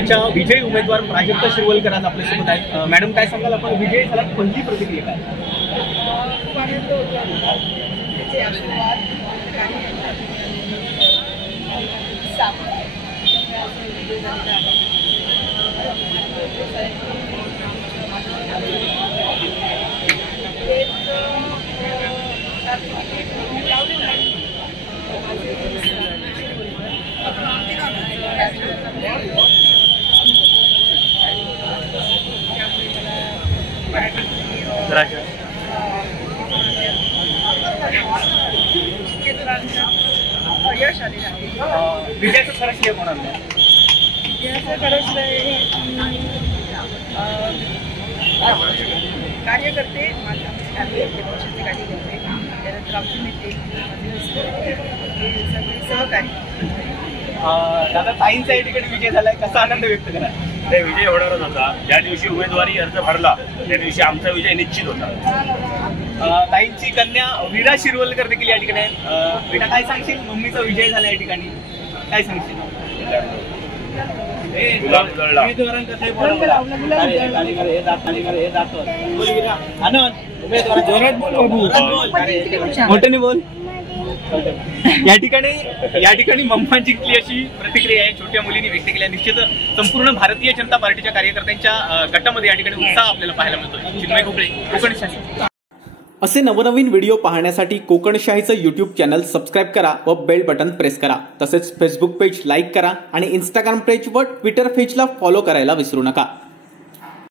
च्या विजयी उमेदवार प्राजक्ता शिरवलकर आज आपल्यासोबत आहेत. मॅडम काय सांगाल, आपण विजयी झाला, पहिली प्रतिक्रिया काय? खूप आनंद होतो. त्याचे आशीर्वाद यश आलेलं आहे. विजयाचं खरं श्रेय कोणाला? विजयाचं खरं श्रेय कार्यकर्ते, माझ्या पक्षाचे कार्यकर्ते, त्यानंतर आमचे नेते, सगळे सहकारी. दादा, ताईंचा या ठिकाणी विजय झालाय, कसा आनंद व्यक्त करा? ते विजय होणारच होता. ज्या दिवशी उमेदवारी अर्ज भरला त्या दिवशी आमचा विजय निश्चित होता. ताईंची कन्या वीरा शिरवलकर देखील या ठिकाणी आहेत. बेटा, काय सांगशील? मम्मीचा विजय झाला या ठिकाणी, काय सांगशील? मोठ्याने बोल. या ठिकाणी मम्मा जिंकली अशी प्रतिक्रिया आहे छोट्या मुलींनी व्यक्त केली. निश्चितच संपूर्ण भारतीय जनता पार्टीच्या कार्यकर्त्यांच्या गटामध्ये या ठिकाणी उत्साह आपल्याला पाहायला मिळतो. चिन्मय घुगळे, कोकणशाही. असे नवनवीन व्हिडिओ पाहण्यासाठी कोकणशाहीचं यूट्यूब चॅनल सबस्क्राईब करा व बेल बटन प्रेस करा. तसेच फेसबुक पेज लाईक करा आणि इंस्टाग्राम पेज व ट्विटर पेजला फॉलो करायला विसरू नका.